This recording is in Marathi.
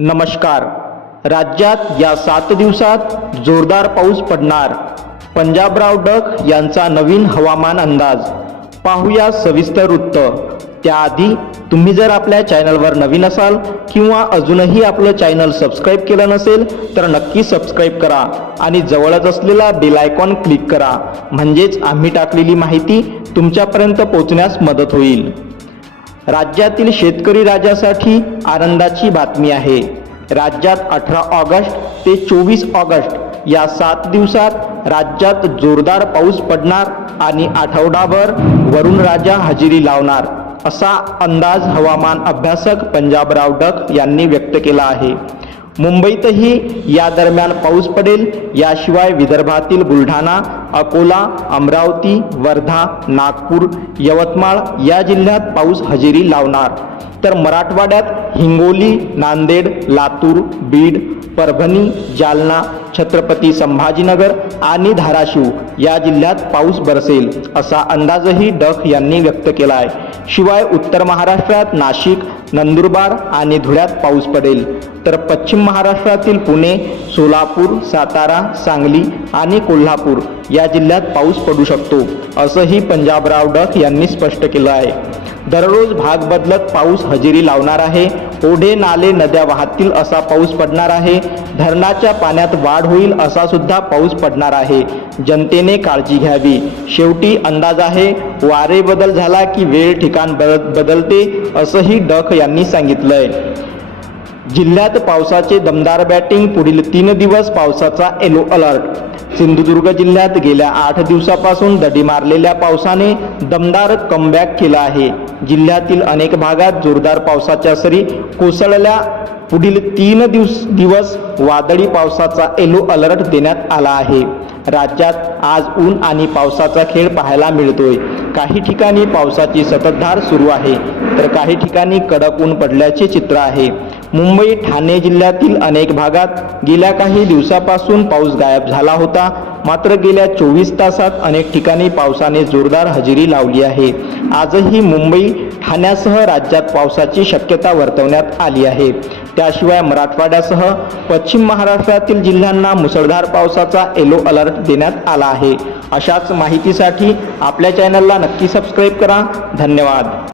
नमस्कार. राज्यात या सात दिवसात जोरदार पाऊस पडणार. पंजाबराव डक यांचा नवीन हवामान अंदाज. पाहूया सविस्तर वृत्त. त्याआधी तुम्ही जर आपल्या चॅनलवर नवीन असाल किंवा अजूनही आपलं चॅनल सबस्क्राईब केलं नसेल तर नक्की सबस्क्राईब करा आणि जवळच असलेला बेल आयकॉन क्लिक करा. म्हणजेच आम्ही टाकलेली माहिती तुमच्यापर्यंत पोहोचण्यास मदत होईल. राज्यातील शेतकरी राजासाठी आनंदाची बातमी आहे. राज्यात अठरा ऑगस्ट ते चोवीस ऑगस्ट या सात दिवसात राज्यात जोरदार पाऊस पडणार आणि आठवडाभर वरुण राजा हजेरी लावणार असा अंदाज हवामान अभ्यासक पंजाबराव डक यांनी व्यक्त केला आहे. मुंबईतही या दरम्यान पाऊस पडेल याशिवाय विदर्भातील बुलढाणा अकोला अमरावती वर्धा नागपूर यवतमाळ या जिल्ह्यात पाऊस हजेरी लावणार. तर मराठवाड्यात हिंगोली नांदेड लातूर बीड परभणी जालना छत्रपती संभाजीनगर आणि धाराशिव या जिल्ह्यात पाऊस बरसेल असा अंदाजही डफ यांनी व्यक्त केला आहे शिवाय उत्तर महाराष्ट्रात नाशिक नंदुरबार आणि धुळ्यात पाऊस पडेल. तर पश्चिम महाराष्ट्रातील पुणे सोलापूर सातारा सांगली आणि कोल्हापूर या जिल्ह्यात पाऊस पडू शकतो असंही पंजाबराव डक यांनी स्पष्ट केलं आहे. दररोज भाग बदलत पाऊस हजेरी लावणार आहे ओढे नाले नद्या वाहतील असा पाऊस पडणार आहे धरणाच्या पाण्यात वाढ होईल असा सुद्धा पाऊस पडणार आहे. जनतेने काळजी घ्यावी. शेवटी अंदाज आहे वारे बदल झाला की वेळ ठिकाण बदल- बदलते असंही डक यांनी सांगितलंय. जिल्ह्यात पावसाचे दमदार बॅटिंग पुढील तीन दिवस पावसाचा येलो अलर्ट सिंधुदुर्ग जिल्ह्यात गेल्या आठ दिवसापासून दडी मारलेल्या पावसाने दमदार कमबॅक केला आहे. जिल्ह्यातील अनेक भागात जोरदार पावसाच्या सरी कोसळल्या. पुढील तीन दिवस दिवस वादळी पावसाचा येलो अलर्ट देण्यात आला आहे. राज्यात आज ऊन आणि पावसाचा खेळ पाहायला मिळतोय. काही ठिकाणी पावसाची सततधार सुरू आहे. तर काही ठिकाणी कडक ऊन पडल्याचे चित्र आहे. मुंबई ठाणे जिल्ह्यातील अनेक भागात गेल्या काही दिवसापासून पाऊस गायब झाला होता. मात्र गेल्या चोवीस तासात अनेक ठिकाणी पावसाने जोरदार हजेरी लावली आहे. आजही मुंबई ठाण्यासह राज्यात पावसाची शक्यता वर्तवण्यात आली आहे. त्याशिवाय मराठवाड्यासह पश्चिम महाराष्ट्रातील जिल्ह्यांना मुसळधार पावसाचा येलो अलर्ट देण्यात आला आहे. अशाच माहितीसाठी आपल्या चॅनलला नक्की सबस्क्राईब करा. धन्यवाद.